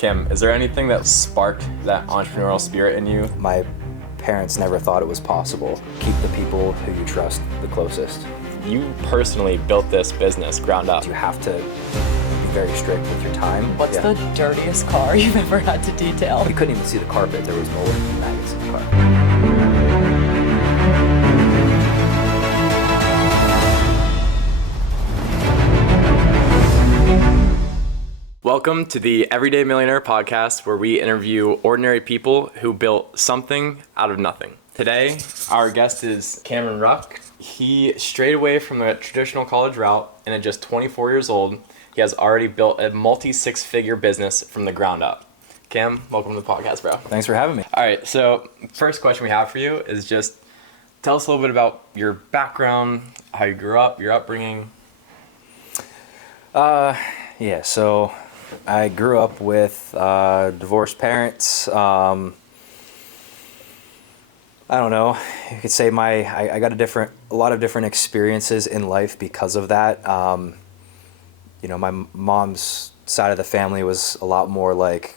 Cam, is there anything that sparked that entrepreneurial spirit in you? My parents never thought it was possible. Keep the people who you trust the closest. You personally built this business ground up. You have to be very strict with your time. What's the dirtiest car you've ever had to detail? You couldn't even see the carpet. There was mold and maggots in the car. Welcome to the Everyday Millionaire podcast, where we interview ordinary people who built something out of nothing. Today, our guest is Cam Ruk. He strayed away from the traditional college route, and at just 24 years old, he has already built a multi-six-figure business from the ground up. Cam, welcome to the podcast, bro. Thanks for having me. All right, so first question we have for you is just tell us a little bit about your background, how you grew up, your upbringing. So I grew up with divorced parents. I don't know. You could say I got a lot of different experiences in life because of that. My mom's side of the family was a lot more like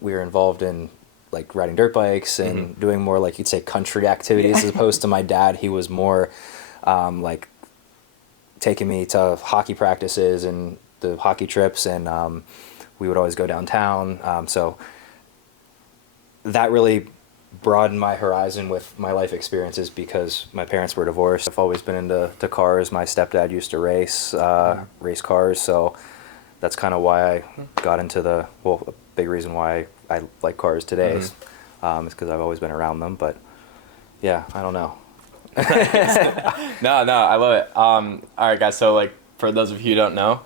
we were involved in like riding dirt bikes and doing more like you'd say country activities as opposed to my dad. He was more like taking me to hockey practices and the hockey trips, and we would always go downtown. So that really broadened my horizon with my life experiences because my parents were divorced. I've always been into cars. My stepdad used to race cars, so that's kind of why I got into a big reason why I like cars today is because I've always been around them. But yeah, I don't know. No, I love it. All right, guys, so like for those of you who don't know,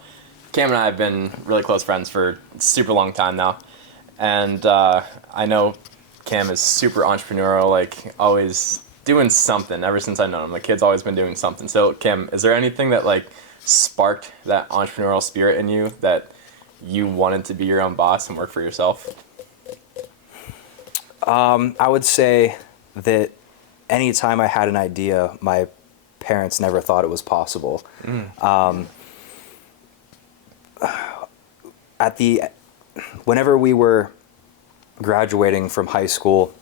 Cam and I have been really close friends for a super long time now, and I know Cam is super entrepreneurial, like always doing something ever since I know him. The kid's always been doing something. So Cam, is there anything that like sparked that entrepreneurial spirit in you that you wanted to be your own boss and work for yourself? I would say that anytime I had an idea, my parents never thought it was possible. Whenever we were graduating from high school,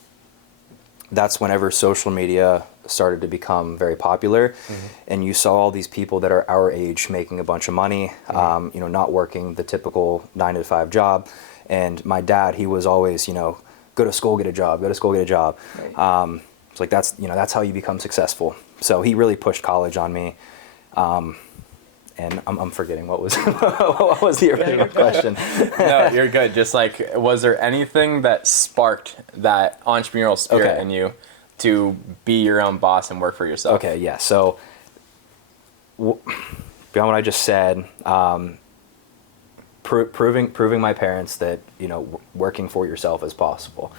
that's whenever social media started to become very popular, and you saw all these people that are our age making a bunch of money, not working the typical 9-to-5 job. And my dad, he was always, go to school, get a job, Right. It's like that's how you become successful. So he really pushed college on me. And I'm forgetting what was what was the original question. No, you're good. Just like, was there anything that sparked that entrepreneurial spirit in you to be your own boss and work for yourself? Okay, yeah. So beyond what I just said, proving my parents that working for yourself is possible.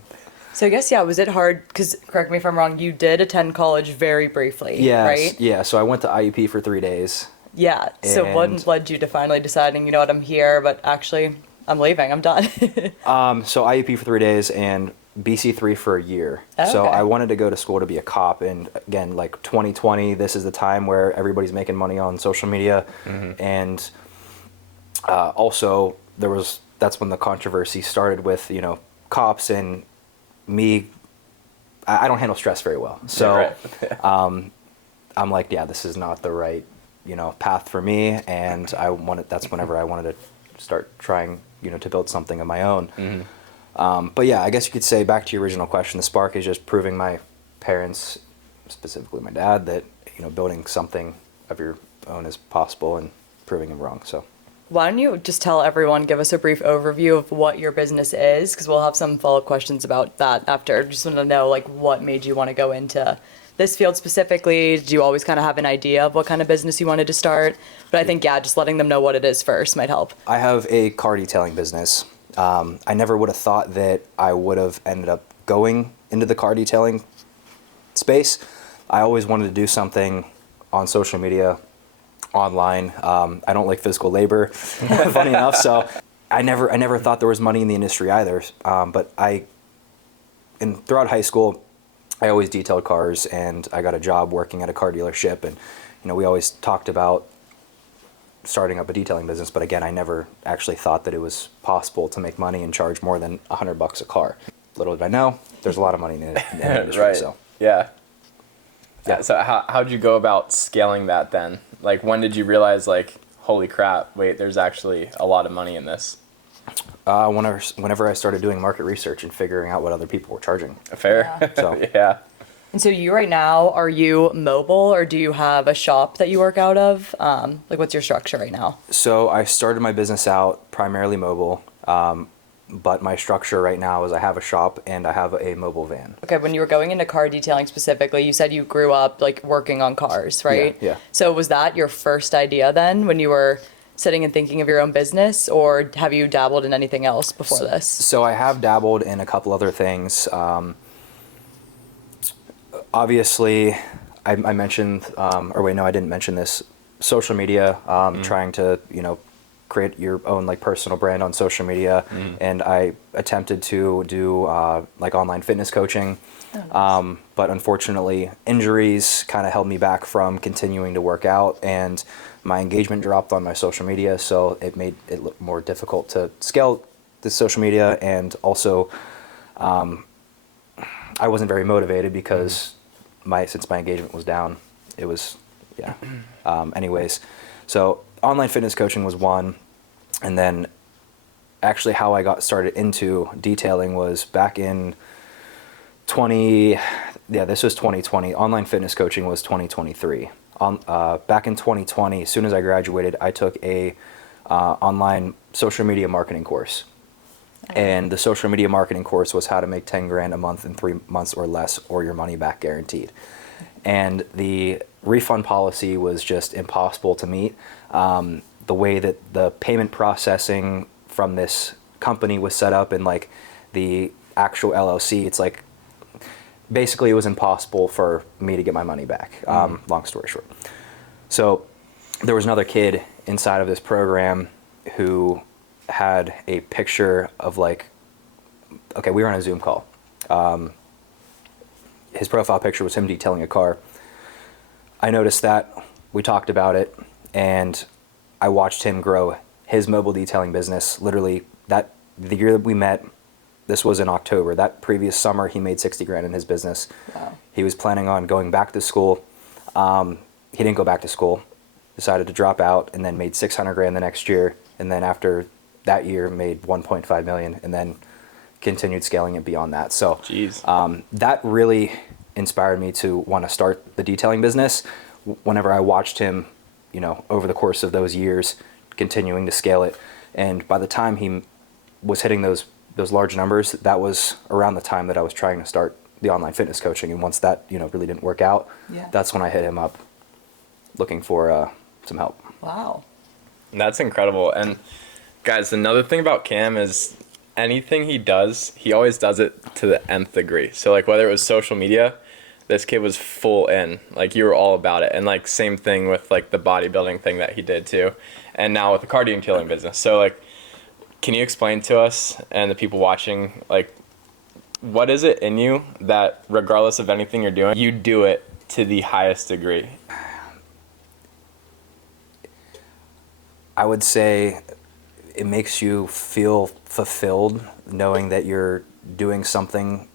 So I guess, was it hard, because correct me if I'm wrong, you did attend college very briefly, right? Yeah, so I went to IUP for 3 days. Yeah, so what led you to finally deciding, you know what, I'm here, but actually I'm leaving, I'm done? So IUP for 3 days and BC3 for a year. Okay. So I wanted to go to school to be a cop, and again, like 2020, this is the time where everybody's making money on social media, and also that's when the controversy started with, cops and me. I don't handle stress very well. So I'm like, this is not the right path for me, and that's whenever I wanted to start trying, to build something of my own. But yeah, I guess you could say, back to your original question, the spark is just proving my parents, specifically my dad, that, building something of your own is possible and proving them wrong. So why don't you just tell everyone, give us a brief overview of what your business is, because we'll have some follow-up questions about that after. Just want to know, like, what made you want to go into this field specifically? Did you always kind of have an idea of what kind of business you wanted to start? But I think, just letting them know what it is first might help. I have a car detailing business. I never would have thought that I would have ended up going into the car detailing space. I always wanted to do something on social media, online. I don't like physical labor, funny enough. So I never thought there was money in the industry either. But throughout high school, I always detailed cars, and I got a job working at a car dealership, and we always talked about starting up a detailing business. But again, I never actually thought that it was possible to make money and charge more than $100 a car. Little did I know, there's a lot of money in the industry. Right. So Yeah. Yeah. So how'd you go about scaling that then? Like, when did you realize, like, holy crap, wait, there's actually a lot of money in this? whenever I started doing market research and figuring out what other people were charging. Fair? Yeah. So Yeah. And so you right now, are you mobile or do you have a shop that you work out of? Like what's your structure right now? So I started my business out primarily mobile, but my structure right now is I have a shop and I have a mobile van. Okay, when you were going into car detailing specifically, you said you grew up like working on cars, right? Yeah. So was that your first idea then when you were sitting and thinking of your own business, or have you dabbled in anything else before this? So I have dabbled in a couple other things. Obviously, I mentioned, or wait, no, I didn't mention this. Social media, trying to, create your own like personal brand on social media, and I attempted to do like online fitness coaching, but unfortunately, injuries kind of held me back from continuing to work out, and my engagement dropped on my social media, so it made it look more difficult to scale the social media, and also I wasn't very motivated because since my engagement was down, it was anyways, so online fitness coaching was one, and then actually how I got started into detailing was back in this was 2020. Online fitness coaching was 2023. Back in 2020, as soon as I graduated, I took a online social media marketing course. And the social media marketing course was how to make 10 grand a month in 3 months or less, or your money back guaranteed. And the refund policy was just impossible to meet. The way that the payment processing from this company was set up and like the actual LLC, it's like basically it was impossible for me to get my money back. Long story short. So there was another kid inside of this program who had a picture of like, okay, we were on a Zoom call. His profile picture was him detailing a car. I noticed that, we talked about it, and I watched him grow his mobile detailing business. Literally, the year that we met, this was in October. That previous summer, he made 60 grand in his business. Wow. He was planning on going back to school. He didn't go back to school, decided to drop out, and then made 600 grand the next year. And then after that year, made 1.5 million, and then continued scaling it beyond that. So that really inspired me to want to start the detailing business. Whenever I watched him, over the course of those years, continuing to scale it, and by the time he was hitting those large numbers, that was around the time that I was trying to start the online fitness coaching. And once that really didn't work out, that's when I hit him up, looking for some help. Wow. That's incredible. And guys, another thing about Cam is anything he does, he always does it to the nth degree. So like whether it was social media, this kid was full in, like you were all about it. And like same thing with like the bodybuilding thing that he did too. And now with the car detailing business. So like, can you explain to us and the people watching, like what is it in you that regardless of anything you're doing, you do it to the highest degree? I would say it makes you feel fulfilled knowing that you're doing something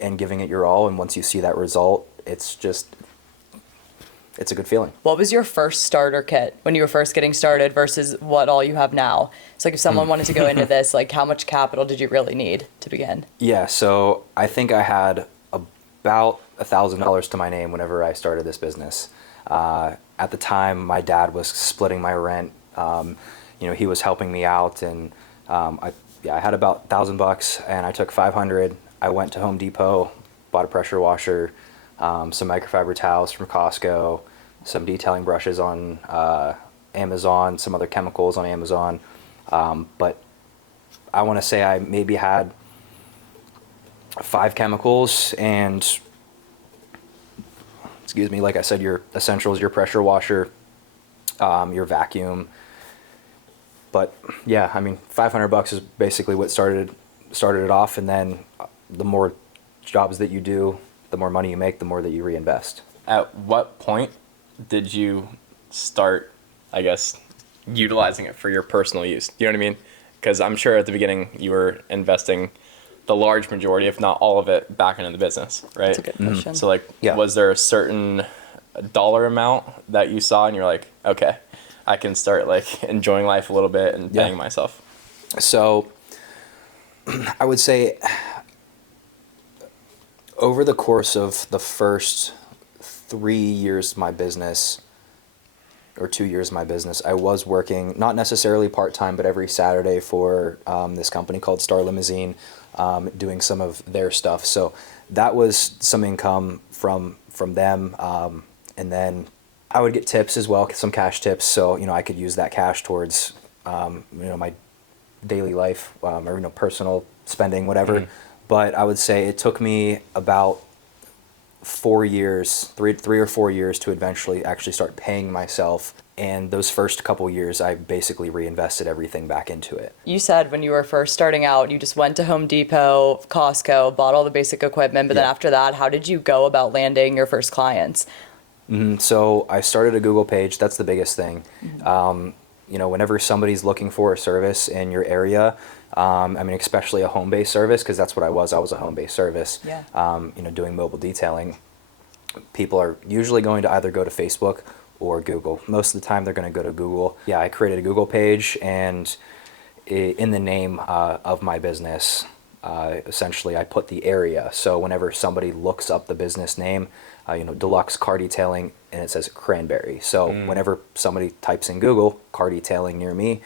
and giving it your all, and once you see that result, it's a good feeling. What was your first starter kit when you were first getting started versus what all you have now? It's like if someone wanted to go into this, like how much capital did you really need to begin? Yeah, so I think I had about $1,000 to my name whenever I started this business. At the time, my dad was splitting my rent. He was helping me out, and I had about $1,000, and I took 500. I went to Home Depot, bought a pressure washer, some microfiber towels from Costco, some detailing brushes on Amazon, some other chemicals on Amazon. But I want to say I maybe had 5 chemicals and, like I said, your essentials, your pressure washer, your vacuum. But yeah, I mean, $500 is basically what started it off, and then the more jobs that you do, the more money you make, the more that you reinvest. At what point did you start, I guess, utilizing it for your personal use. You know what I mean? Because I'm sure at the beginning you were investing the large majority, if not all of it, back into the business, right? That's a good question. So like, Yeah. was there a certain dollar amount that you saw and you're like, okay, I can start like enjoying life a little bit and paying myself? So I would say over the course of the first 3 years of my business, or 2 years of my business, I was working, not necessarily part-time, but every Saturday for this company called Star Limousine, doing some of their stuff. So that was some income from them. And then I would get tips as well, some cash tips. So, I could use that cash towards, my daily life, or, personal spending, whatever. But I would say it took me about 4 years, three or 4 years to eventually actually start paying myself. And those first couple years, I basically reinvested everything back into it. You said when you were first starting out, you just went to Home Depot, Costco, bought all the basic equipment. But then after that, how did you go about landing your first clients? So I started a Google page. That's the biggest thing. Whenever somebody's looking for a service in your area, especially a home-based service, because that's what I was. I was a home-based service. Yeah. Doing mobile detailing. People are usually going to either go to Facebook or Google. Most of the time, they're going to go to Google. Yeah, I created a Google page, and in the name of my business, essentially, I put the area. So whenever somebody looks up the business name, Deluxe Car Detailing, and it says Cranberry. So whenever somebody types in Google, car detailing near me,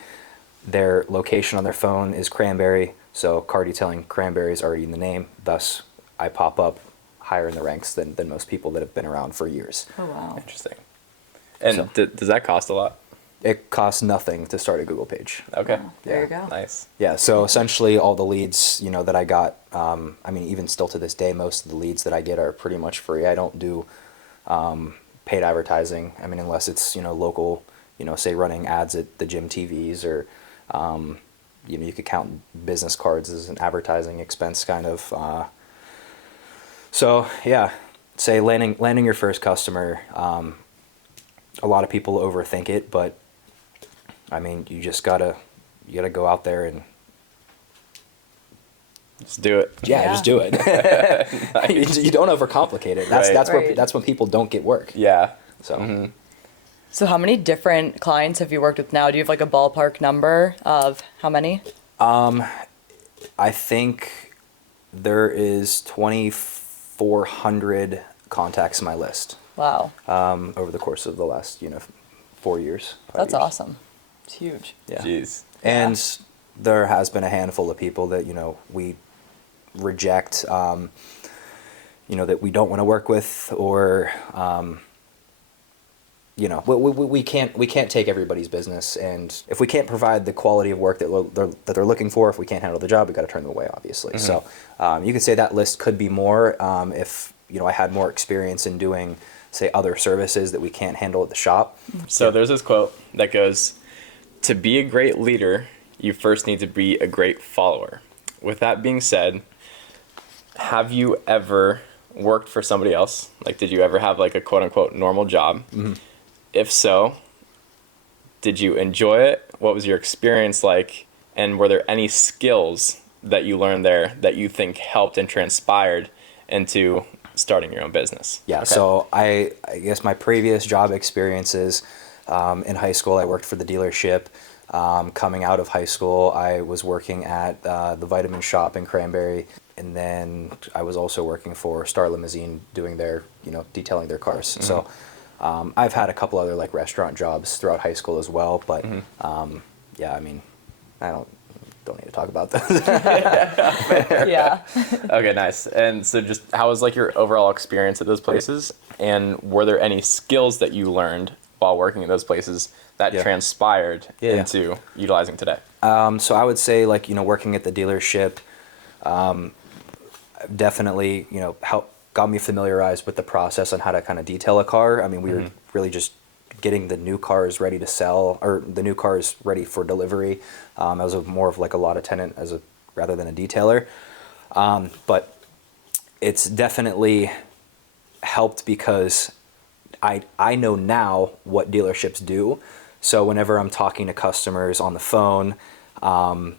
their location on their phone is Cranberry. So car detailing Cranberry is already in the name. Thus, I pop up higher in the ranks than most people that have been around for years. Oh, wow. Interesting. And does that cost a lot? It costs nothing to start a Google page. Okay. Oh, there you go. Nice. Yeah, so essentially all the leads, that I got, even still to this day, most of the leads that I get are pretty much free. I don't do paid advertising. Unless it's, local, say running ads at the gym TVs, or, you could count business cards as an advertising expense kind of. So yeah, say landing your first customer, a lot of people overthink it, but you just gotta go out there and Just do it. just do it. You don't overcomplicate it. That's when people don't get work. Yeah. So So how many different clients have you worked with now? Do you have like a ballpark number of how many? I think there is 2,400 contacts on my list. Wow. Over the course of the last 4 years. That's 5 years. awesome. It's huge. Yeah. Jeez. And there has been a handful of people that we reject, that we don't want to work with, or we can't take everybody's business, and if we can't provide the quality of work that they're looking for, if we can't handle the job, we got to turn them away, obviously. So you could say that list could be more if I had more experience in doing, say, other services that we can't handle at the shop. So there's this quote that goes, "To be a great leader, you first need to be a great follower." With that being said, have you ever worked for somebody else? Like, did you ever have like a quote unquote normal job? If so, did you enjoy it? What was your experience like? And were there any skills that you learned there that you think helped and transpired into starting your own business? Yeah, so I guess my previous job experiences, in high school, I worked for the dealership. Coming out of high school, I was working at the vitamin shop in Cranberry, and then I was also working for Star Limousine, doing their, detailing their cars. So I've had a couple other like restaurant jobs throughout high school as well, but I don't need to talk about those. Yeah. Okay, nice. And so just how was like your overall experience at those places? And were there any skills that you learned while working in those places that transpired into utilizing today? So I would say, like, working at the dealership, definitely, got me familiarized with the process on how to kind of detail a car. We were really just getting the new cars ready to sell, or the new cars ready for delivery. I was more of like a lot attendant rather than a detailer. But it's definitely helped because I know now what dealerships do. So whenever I'm talking to customers on the phone, and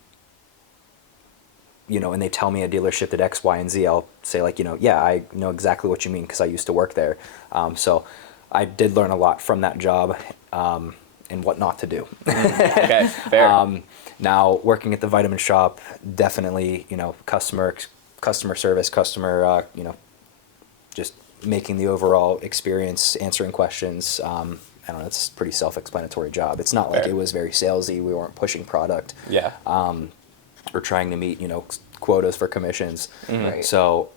they tell me a dealership did X, Y, and Z, I'll say like, yeah, I know exactly what you mean because I used to work there. So I did learn a lot from that job, and what not to do. Okay, fair. Now working at the vitamin shop, definitely, customer service, just making the overall experience, answering questions. I don't know, it's a pretty self-explanatory job. It's not like Fair. it was very salesy. We weren't pushing product. Yeah. Or trying to meet, quotas for commissions. Right. So,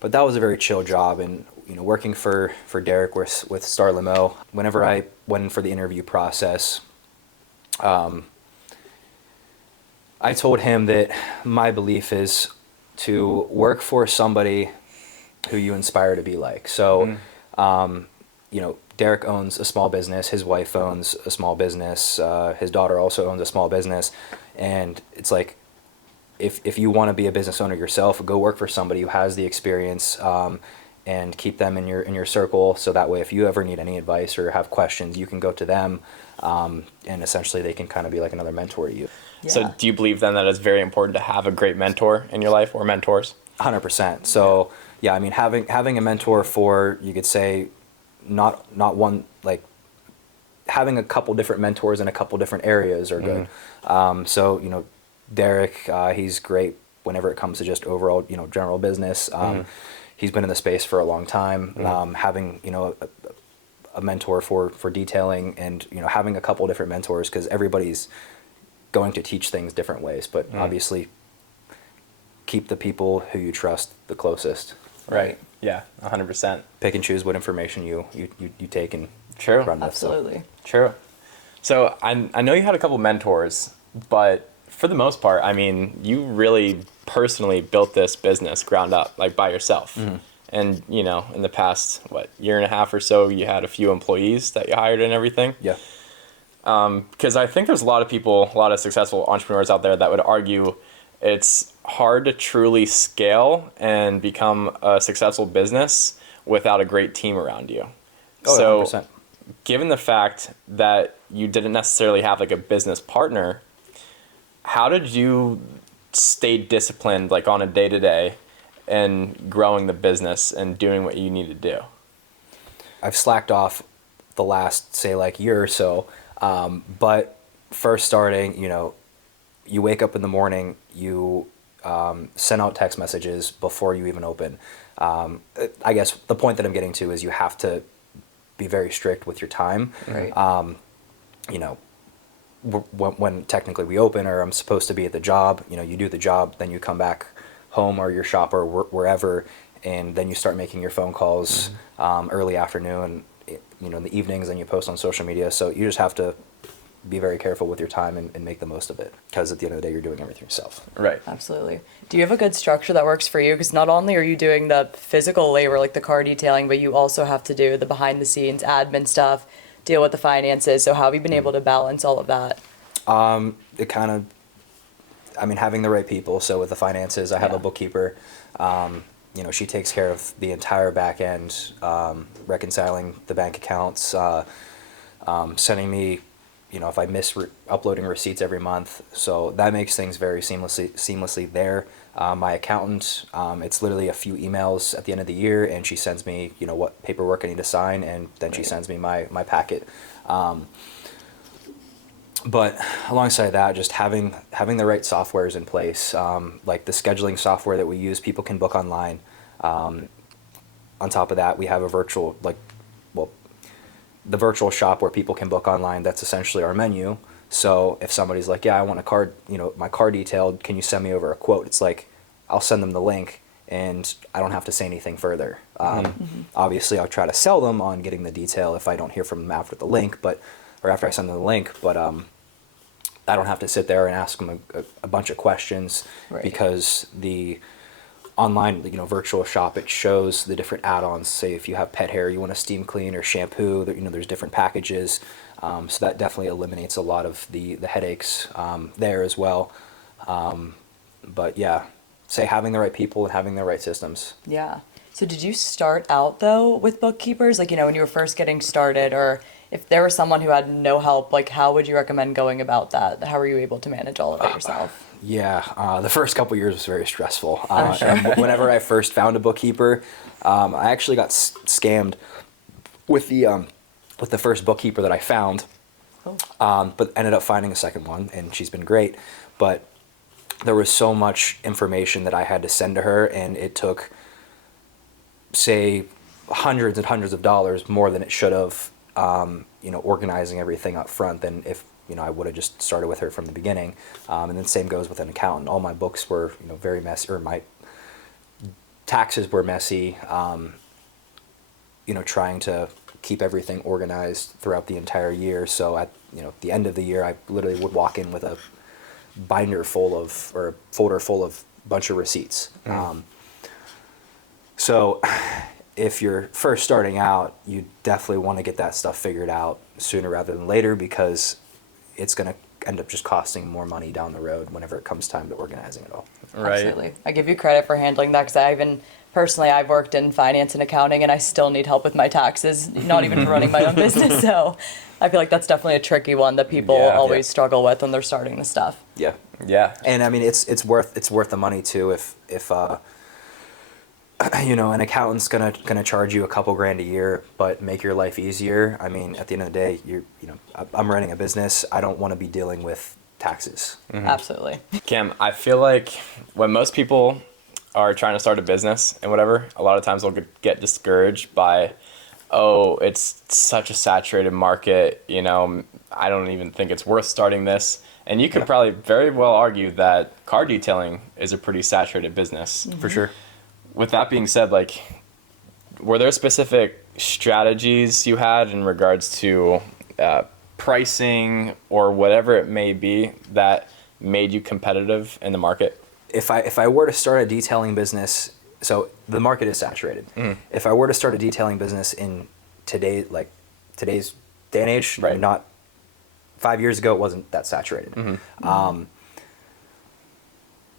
but that was a very chill job. And, working for Derek with Star Limo, whenever I went in for the interview process, I told him that my belief is to work for somebody who you inspire to be like. So, Derek owns a small business. His wife owns a small business. His daughter also owns a small business. And it's like, if you want to be a business owner yourself, go work for somebody who has the experience, and keep them in your circle. So that way, if you ever need any advice or have questions, you can go to them, and essentially they can kind of be like another mentor to you. Yeah. So do you believe then that it's very important to have a great mentor in your life or mentors? 100%. So yeah, I mean, having a mentor for, you could say, not one, like having a couple different mentors in a couple different areas are good. So, Derek, he's great whenever it comes to just overall, general business. He's been in the space for a long time. Having, a mentor for detailing, and, having a couple different mentors, because everybody's going to teach things different ways, but obviously keep the people who you trust the closest. Right. Yeah, 100%. Pick and choose what information you take and True. run with. So. Absolutely. True. So I know you had a couple mentors, but for the most part, I mean, you really personally built this business ground up, like by yourself. And, in the past, year and a half or so, you had a few employees that you hired and everything. Yeah. Because I think there's a lot of successful entrepreneurs out there that would argue it's hard to truly scale and become a successful business without a great team around you. Oh, So 100%. given the fact that you didn't necessarily have like a business partner, how did you stay disciplined like on a day-to-day and growing the business and doing what you need to do? I've slacked off the last, say, like year or so. But first starting, you wake up in the morning, you send out text messages before you even open. I guess the point that I'm getting to is you have to be very strict with your time. Right. When technically we open, or I'm supposed to be at the job, you do the job, then you come back home or your shop or wherever, and then you start making your phone calls early afternoon, in the evenings, and you post on social media. So you just have to be very careful with your time and make the most of it, because at the end of the day, you're doing everything yourself. Right. Absolutely. Do you have a good structure that works for you? Because not only are you doing the physical labor, like the car detailing, but you also have to do the behind the scenes admin stuff, deal with the finances. So how have you been able to balance all of that? It kind of, having the right people. So with the finances, I have a bookkeeper. She takes care of the entire back end, reconciling the bank accounts, sending me, if I miss uploading receipts every month. So that makes things very seamlessly there. My accountant, it's literally a few emails at the end of the year, and she sends me, what paperwork I need to sign, and then she sends me my packet. But alongside that, just having the right softwares in place, like the scheduling software that we use, people can book online. On top of that, we have a the virtual shop where people can book online. That's essentially our menu. So if somebody's like, yeah, I want a car, my car detailed, can you send me over a quote? It's like, I'll send them the link, and I don't have to say anything further. Obviously, I'll try to sell them on getting the detail if I don't hear from them after the link, or after I send them the link, but I don't have to sit there and ask them a bunch of questions, because the online, virtual shop, it shows the different add-ons. Say if you have pet hair, you want a steam clean or shampoo, there's different packages. So that definitely eliminates a lot of the headaches there as well. But yeah, having the right people and having the right systems. Yeah. So did you start out though with bookkeepers? Like, when you were first getting started, or if there was someone who had no help, like how would you recommend going about that? How were you able to manage all of it yourself? Yeah, the first couple years was very stressful. Sure. And whenever I first found a bookkeeper, I actually got scammed with the first bookkeeper that I found, but ended up finding a second one, and she's been great. But there was so much information that I had to send to her, and it took, say, hundreds and hundreds of dollars more than it should have, organizing everything up front than if, I would have just started with her from the beginning. And then same goes with an accountant. All my books were, very messy, or my taxes were messy, trying to keep everything organized throughout the entire year. So at, the end of the year, I literally would walk in with a folder full of bunch of receipts. So if you're first starting out, you definitely want to get that stuff figured out sooner rather than later, because it's going to end up just costing more money down the road whenever it comes time to organizing it all. Right. Absolutely. I give you credit for handling that, because I've worked in finance and accounting, and I still need help with my taxes, not even for running my own business. So I feel like that's definitely a tricky one that people always struggle with when they're starting this stuff. Yeah. Yeah. And I mean, it's worth the money too. If an accountant's gonna charge you a couple grand a year, but make your life easier. I mean, at the end of the day, I'm running a business. I don't want to be dealing with taxes. Mm-hmm. Absolutely. Cam, I feel like when most people are trying to start a business and whatever, a lot of times they'll get discouraged by, oh, it's such a saturated market, I don't even think it's worth starting this. And you could probably very well argue that car detailing is a pretty saturated business. For sure. With that being said, were there specific strategies you had in regards to pricing or whatever it may be that made you competitive in the market? If I were to start a detailing business, so the market is saturated. Mm. If I were to start a detailing business in today's day and age, right. Not 5 years ago, it wasn't that saturated. Mm-hmm.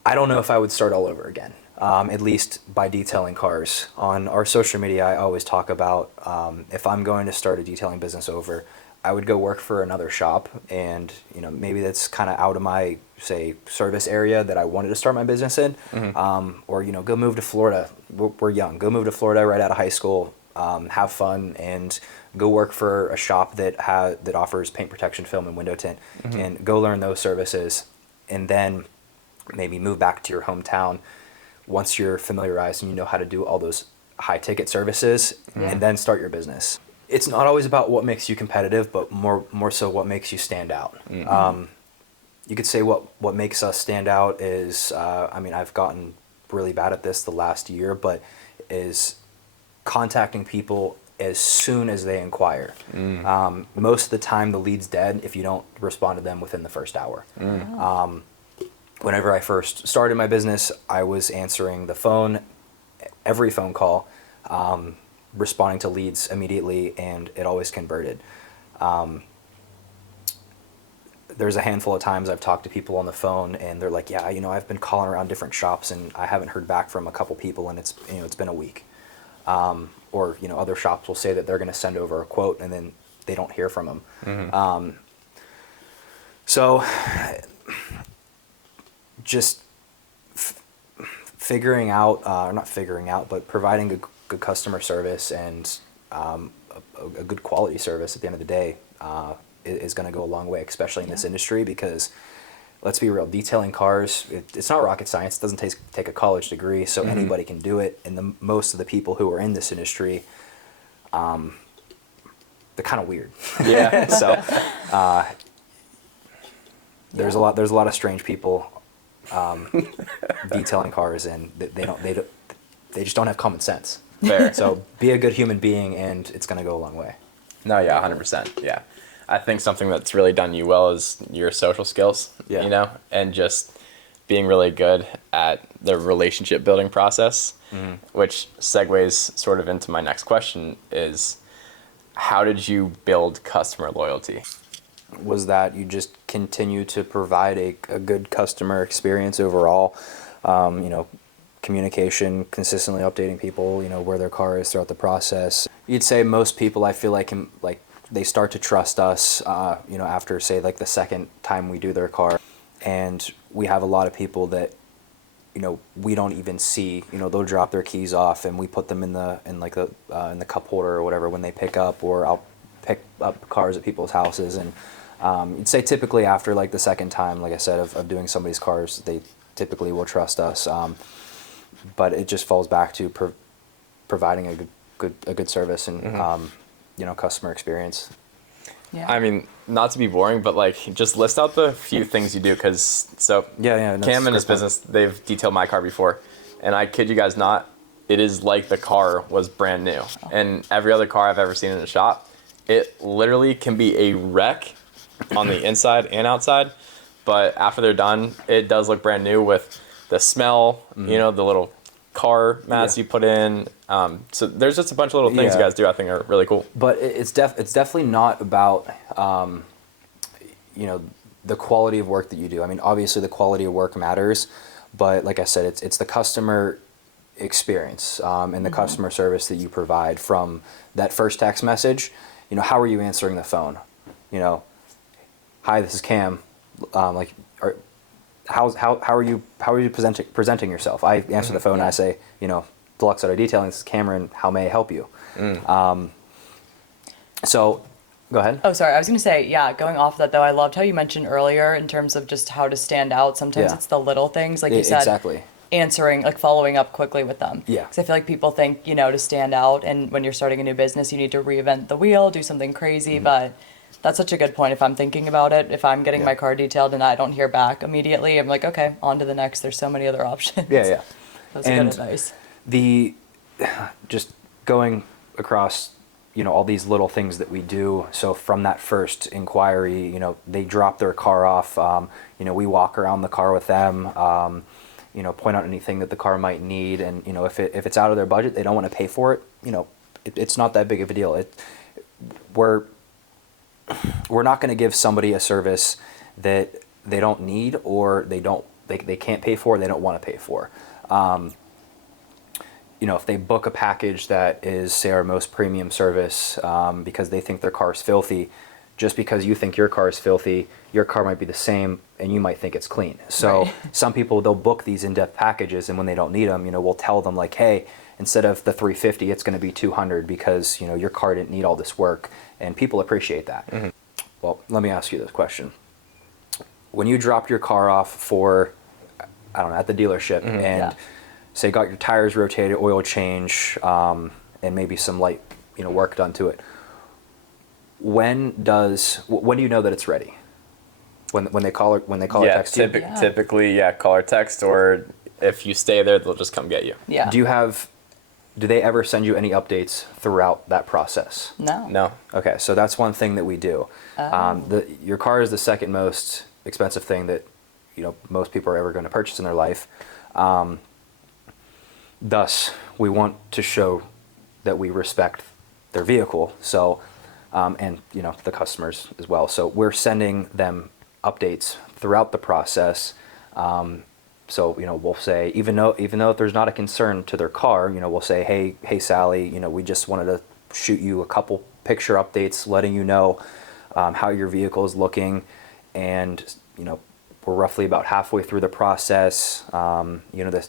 I don't know if I would start all over again. At least by detailing cars. On our social media, I always talk about if I'm going to start a detailing business over, I would go work for another shop, and maybe that's kind of out of my, say, service area that I wanted to start my business in. Mm-hmm. Or go move to Florida. We're young. Go move to Florida right out of high school. Have fun and go work for a shop that offers paint protection film and window tint, mm-hmm. and go learn those services, and then maybe move back to your hometown once you're familiarized and you know how to do all those high ticket services, mm-hmm. and then start your business. It's not always about what makes you competitive, but more so what makes you stand out. Mm-hmm. You could say what makes us stand out is, I've gotten really bad at this the last year, but is contacting people as soon as they inquire. Mm. Most of the time the lead's dead if you don't respond to them within the first hour. Mm. Whenever I first started my business, I was answering the phone, every phone call, responding to leads immediately, and it always converted. There's a handful of times I've talked to people on the phone and they're like, yeah, I've been calling around different shops and I haven't heard back from a couple people, and it's been a week. Or other shops will say that they're going to send over a quote and then they don't hear from them. Mm-hmm. So just figuring out, or not figuring out, but providing good customer service and a good quality service at the end of the day is going to go a long way, especially in this industry, because let's be real, detailing cars, it's not rocket science. It doesn't take a college degree, so mm-hmm. anybody can do it. And most of the people who are in this industry, they're kind of weird. Yeah. So there's a lot of strange people detailing cars, and they just don't have common sense. Fair. So be a good human being, and it's going to go a long way. No, yeah, 100%. Yeah. I think something that's really done you well is your social skills, and just being really good at the relationship building process, mm-hmm. which segues sort of into my next question is, how did you build customer loyalty? Was that you just continue to provide a good customer experience overall, communication, consistently updating people, where their car is throughout the process. You'd say most people, I feel like, they start to trust us, after say like the second time we do their car. And we have a lot of people that, we don't even see, they'll drop their keys off and we put them in the cup holder or whatever when they pick up, or I'll pick up cars at people's houses. And you'd say typically after like the second time, like I said, of doing somebody's cars, they typically will trust us. But it just falls back to providing a good service and, customer experience. Yeah. I mean, not to be boring, but like just list out the few things you do, because Yeah. Cam and his business, they've detailed my car before, and I kid you guys not, it is like the car was brand new. And every other car I've ever seen in a shop, it literally can be a wreck on the inside and outside, but after they're done, it does look brand new with the smell, the little car mats you put in. So there's just a bunch of little things you guys do I think are really cool. But it's definitely not about the quality of work that you do. I mean, obviously the quality of work matters, but like I said, it's the customer experience and the customer service that you provide from that first text message. How are you answering the phone? Hi, this is Cam. How are you presenting yourself? I answer the phone and I say, Deluxe Auto Detailing, this is Cameron, how may I help you? So go ahead. Oh, sorry. I was going to say, going off that though, I loved how you mentioned earlier in terms of just how to stand out. Sometimes it's the little things, like you said, exactly. Answering, like following up quickly with them. Yeah. Because I feel like people think, to stand out, and when you're starting a new business, you need to reinvent the wheel, do something crazy, but that's such a good point. If I'm thinking about it, if I'm getting my car detailed and I don't hear back immediately, I'm like, okay, on to the next. There's so many other options. Yeah. That's good advice. Just going across, all these little things that we do. So from that first inquiry, they drop their car off. We walk around the car with them. Point out anything that the car might need, and if it's out of their budget, they don't want to pay for it. It's not that big of a deal. We're not going to give somebody a service that they don't need, or they can't pay for, or they don't want to pay for. If they book a package that is, say, our most premium service, because they think their car is filthy, just because you think your car is filthy, your car might be the same, and you might think it's clean. So some people, they'll book these in-depth packages, and when they don't need them, we'll tell them like, hey, instead of the $350, it's going to be $200 because your car didn't need all this work, and people appreciate that. Well, let me ask you this question: when you dropped your car off for, I don't know, at the dealership, and say got your tires rotated, oil change, and maybe some light, work done to it, when do you know that it's ready? When they call or text you? Typically, call or text, or if you stay there, they'll just come get you. Yeah. Do they ever send you any updates throughout that process? No. Okay, so that's one thing that we do. Your car is the second most expensive thing that most people are ever going to purchase in their life. Thus, we want to show that we respect their vehicle. So, and the customers as well. So we're sending them updates throughout the process. So we'll say, even though if there's not a concern to their car, we'll say, hey Sally, we just wanted to shoot you a couple picture updates, letting you know how your vehicle is looking, and we're roughly about halfway through the process. The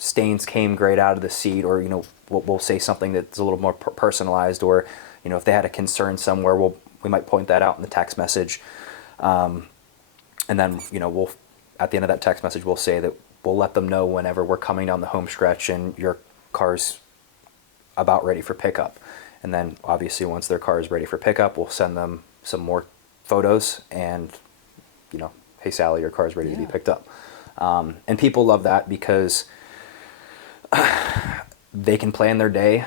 stains came great out of the seat, or we'll say something that's a little more personalized, or if they had a concern somewhere, we might point that out in the text message, and then we'll, at the end of that text message, we'll say that we'll let them know whenever we're coming down the home stretch and your car's about ready for pickup. And then obviously once their car is ready for pickup, we'll send them some more photos and, hey Sally, your car is ready to be picked up. And people love that because they can plan their day.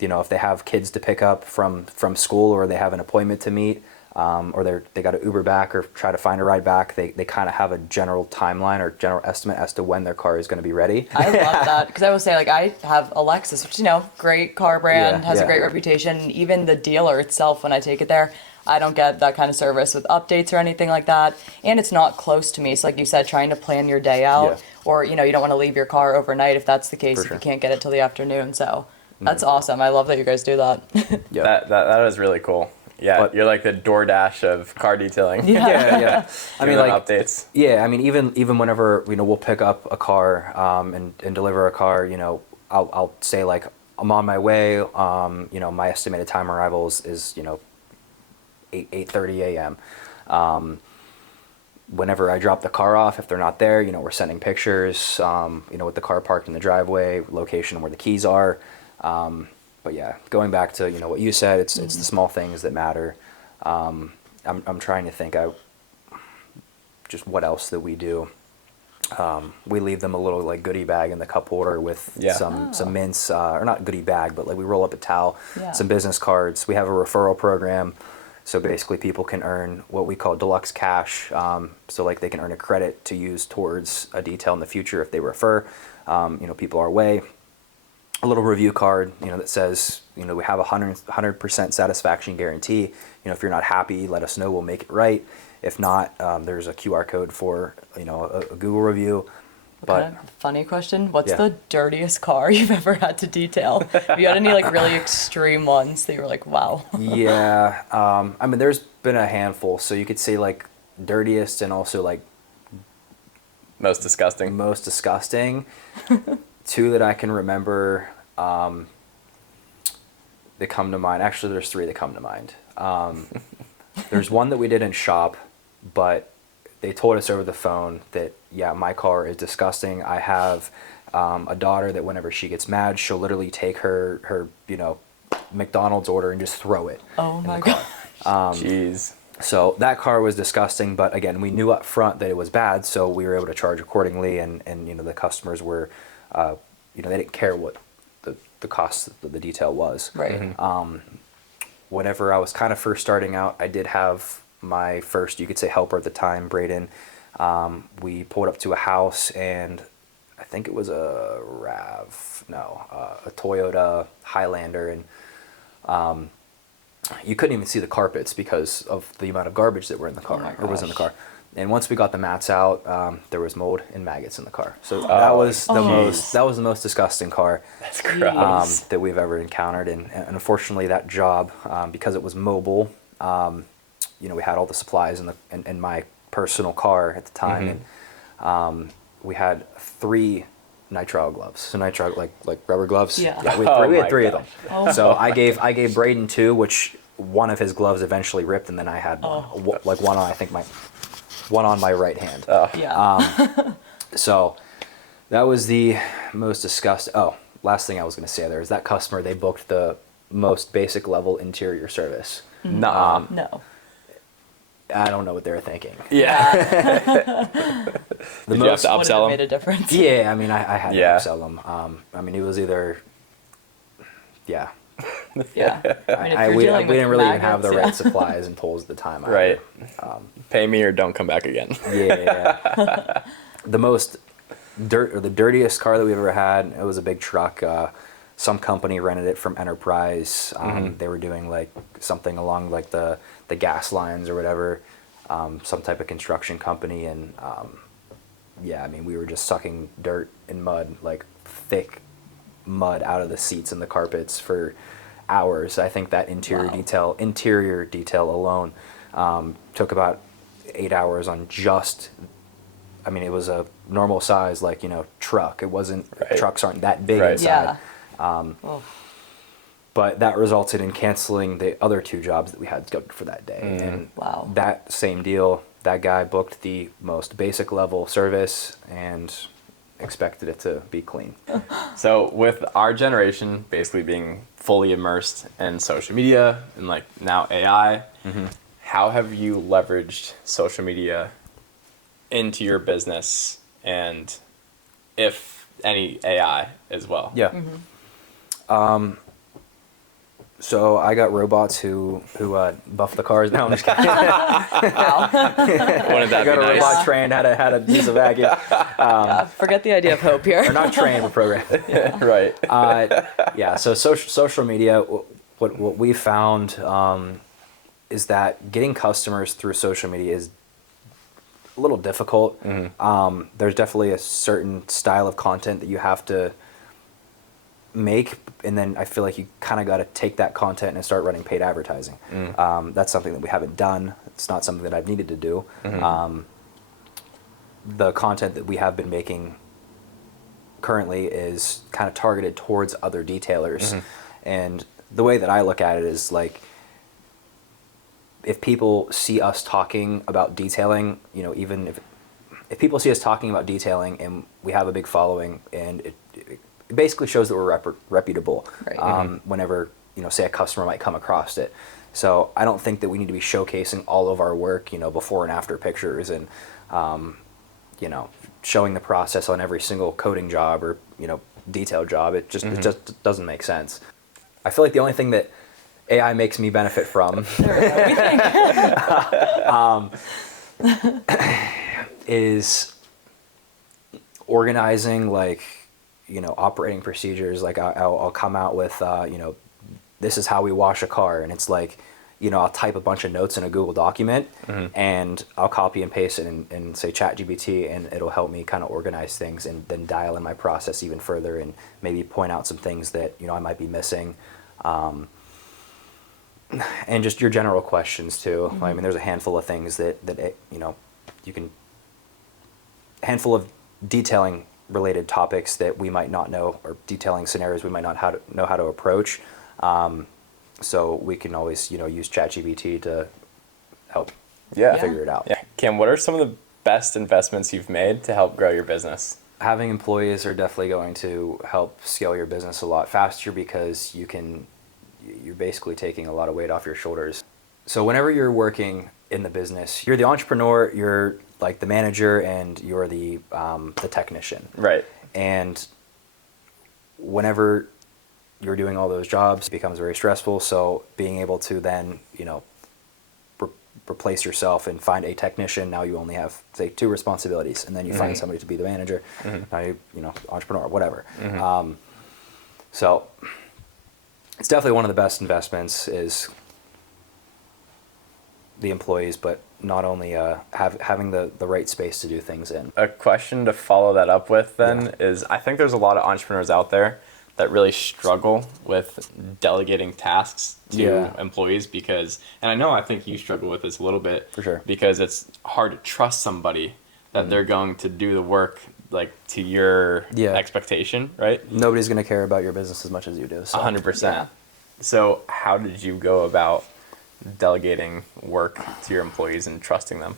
If they have kids to pick up from school, or they have an appointment to meet, or they got to Uber back or try to find a ride back, they kind of have a general timeline or general estimate as to when their car is going to be ready. I love that, because I will say, like, I have a Lexus, which, great car brand, has a great reputation. Even the dealer itself, when I take it there, I don't get that kind of service with updates or anything like that. And it's not close to me. So like you said, trying to plan your day out, or, you don't want to leave your car overnight if that's the case, if you can't get it till the afternoon. So That's awesome. I love that you guys do that. Yeah. That is really cool. Yeah, But- you're like the DoorDash of car detailing. Yeah. I mean, Giving like, updates. yeah, I mean, even whenever, we'll pick up a car, and deliver a car, I'll say like, I'm on my way, my estimated time arrival is 8:30 a.m. Whenever I drop the car off, if they're not there, we're sending pictures, with the car parked in the driveway, location where the keys are. But yeah, going back to, what you said, it's the small things that matter. I'm trying to think out just what else that we do. We leave them a little like goodie bag in the cup holder with some mints, or not goodie bag, but like we roll up a towel, some business cards. We have a referral program. So basically people can earn what we call deluxe cash. So like they can earn a credit to use towards a detail in the future if they refer, people our way. A little review card, that says, we have a 100% satisfaction guarantee. If you're not happy, let us know, we'll make it right. If not, there's a QR code for, a Google review. But Okay. Funny question. What's Yeah. the dirtiest car you've ever had to detail? Have you had any like really extreme ones that you were like, wow? yeah, I mean, there's been a handful. So you could say like dirtiest and also like Most disgusting. most disgusting. Two that I can remember, that come to mind. Actually, there's three that come to mind. There's one that we did in shop, but they told us over the phone that, yeah, my car is disgusting. I have a daughter that whenever she gets mad, she'll literally take her McDonald's order and just throw it. Oh in my the car. god. Jeez. So that car was disgusting, but again, we knew up front that it was bad, so we were able to charge accordingly, and the customers were, they didn't care what the cost of the detail was. Right. Whenever I was kind of first starting out, I did have my first, you could say, helper at the time, Braden. We pulled up to a house, and I think it was a Toyota Highlander, and you couldn't even see the carpets because of the amount of garbage that were in the car, my or was in the gosh. car. And once we got the mats out, there was mold and maggots in the car. So that was the most disgusting car That's gross. that we've ever encountered. And unfortunately, that job, because it was mobile, we had all the supplies in my personal car at the time, and we had 3 nitrile gloves. So nitrile, like rubber gloves. Yeah. we Oh had my 3 of them. Oh. So I gave Braden 2, which one of his gloves eventually ripped, and then I had one on, I think one on my right hand. Yeah. So that was the most disgusting. Oh, last thing I was going to say there is that customer, they booked the most basic level interior service. Nah. No. I don't know what they were thinking. Yeah. The Did you have to Would have upsell made a them? difference. Yeah, I mean, I had Yeah. to upsell them. I mean, it was either, yeah. Yeah. I mean, if We you're dealing didn't with really even have the maggots, right supplies and tools at the time. either. Right. Pay me or don't come back again. Yeah. The dirtiest car that we've ever had, it was a big truck. Some company rented it from Enterprise. They were doing like something along like the gas lines or whatever, some type of construction company. And yeah, I mean, we were just sucking dirt and mud, like thick mud out of the seats and the carpets for hours. I think that interior detail alone took about 8 hours on just, I mean, it was a normal size, like, truck. It wasn't, Right. trucks aren't that big Right. inside. Yeah. Oh. But that resulted in canceling the other 2 jobs that we had scheduled for that day. And Wow. that same deal, that guy booked the most basic level service and expected it to be clean. So with our generation basically being fully immersed in social media and like now AI, how have you leveraged social media into your business, and if any AI as well? Yeah. So I got robots who buff the cars. No, I'm just kidding. Wouldn't that I got be a nice? robot trained how to use a vacuum. Yeah. Forget the idea of hope here. Or not trained, but programmed. Right. Yeah. So social media. What we found is that getting customers through social media is a little difficult. There's definitely a certain style of content that you have to make, and then I feel like you kind of got to take that content and start running paid advertising. That's something that we haven't done. It's not something that I've needed to do. The content that we have been making currently is kind of targeted towards other detailers. And the way that I look at it is like, if people see us talking about detailing, you know, even if people see us talking about detailing and we have a big following, and it basically shows that we're reputable, Right. whenever, you know, say a customer might come across it. So I don't think that we need to be showcasing all of our work, you know, before and after pictures, and you know, showing the process on every single coating job or, you know, detail job. It just doesn't make sense. I feel like the only thing that AI makes me benefit from is organizing, like, you know, operating procedures. Like I'll come out with, you know, this is how we wash a car, and it's like, you know, I'll type a bunch of notes in a Google document, and I'll copy and paste it and say ChatGPT, and it'll help me kind of organize things and then dial in my process even further, and maybe point out some things that, you know, I might be missing. And just your general questions too. I mean, there's a handful of things that you know, you can, a handful of detailing related topics that we might not know, or detailing scenarios we might not know how to approach. So we can always, you know, use ChatGPT to help figure it out. Yeah. Cam, what are some of the best investments you've made to help grow your business? Having employees are definitely going to help scale your business a lot faster, because you're basically taking a lot of weight off your shoulders. So whenever you're working in the business, you're the entrepreneur, you're like the manager, and you're the technician. Right. And whenever you're doing all those jobs, it becomes very stressful. So being able to then, you know, replace yourself and find a technician, now you only have, say, 2 responsibilities, and then you find somebody to be the manager. Now you know, entrepreneur, whatever. So it's definitely one of the best investments is the employees, but not only having the right space to do things in. A question to follow that up with then is, I think there's a lot of entrepreneurs out there that really struggle with delegating tasks to employees, because, and I think you struggle with this a little bit, For sure. because it's hard to trust somebody that they're going to do the work like to your expectation, right? Nobody's going to care about your business as much as you do. So. 100%. Yeah. So how did you go about delegating work to your employees and trusting them?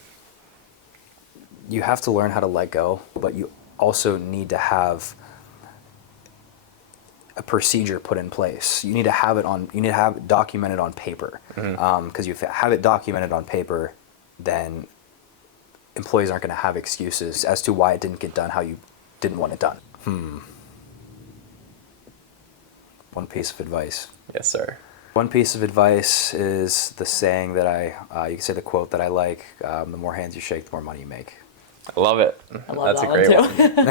You have to learn how to let go, but you also need to have a procedure put in place. You need to have it documented on paper. Because if you have it documented on paper, then employees aren't going to have excuses as to why it didn't get done how you didn't want it done. One piece of advice. Yes, sir. One piece of advice is the saying that you can say the quote that I like, the more hands you shake, the more money you make. I love it. I love That's that a great one too. one.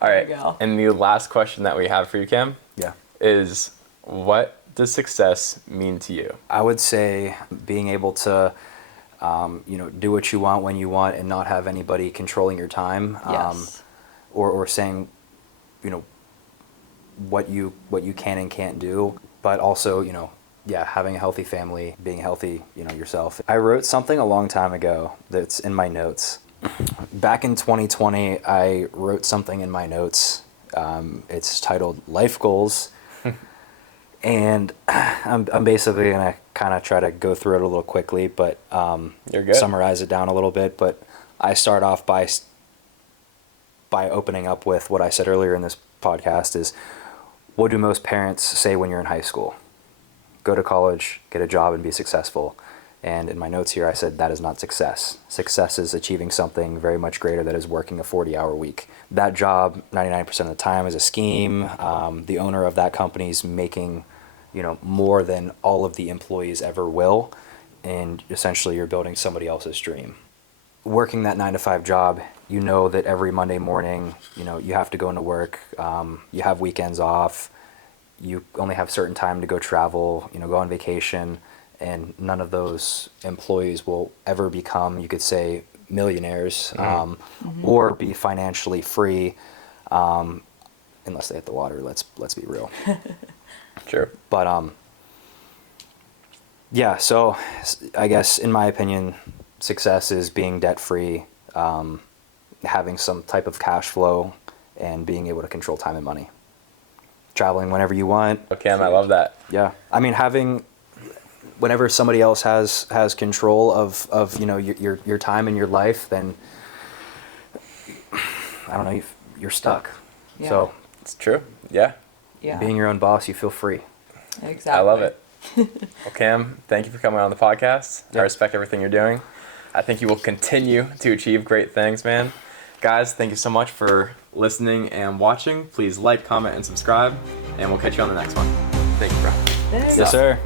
All right. There you go. And the last question that we have for you, Cam, Yeah. is what does success mean to you? I would say being able to, you know, do what you want when you want, and not have anybody controlling your time, Yes. or saying, you know, what you can and can't do, but also, you know, having a healthy family, being healthy, you know, yourself. I wrote something a long time ago that's in my notes. Back in 2020, I wrote something in my notes. It's titled Life Goals. And I'm basically going to kind of try to go through it a little quickly, but You're good. summarize it down a little bit. But I start off by opening up with what I said earlier in this podcast is, what do most parents say when you're in high school? Go to college, get a job, and be successful. And in my notes here, I said that is not success. Success is achieving something very much greater, that is working a 40-hour week. That job, 99% of the time, is a scheme. The owner of that company is making, you know, more than all of the employees ever will. And essentially, you're building somebody else's dream. Working that 9-to-5 job, you know that every Monday morning, you know, you have to go into work. You have weekends off. You only have certain time to go travel, you know, go on vacation. And none of those employees will ever become, you could say, millionaires, or be financially free. unless they hit the water. Let's be real. Sure. But yeah. So I guess in my opinion, success is being debt free, having some type of cash flow, and being able to control time and money. Traveling whenever you want. Okay, I love that. Yeah. I mean, whenever somebody else has control of your time and your life, then I don't know, you're stuck. Yeah. So It's true. Yeah. Yeah. being your own boss, you feel free. Exactly. I love it. Well, Cam, thank you for coming on the podcast. Yeah. I respect everything you're doing. I think you will continue to achieve great things, man. Guys, thank you so much for listening and watching. Please like, comment, and subscribe, and we'll catch you on the next one. Thank you, bro. Thanks. Yes, sir.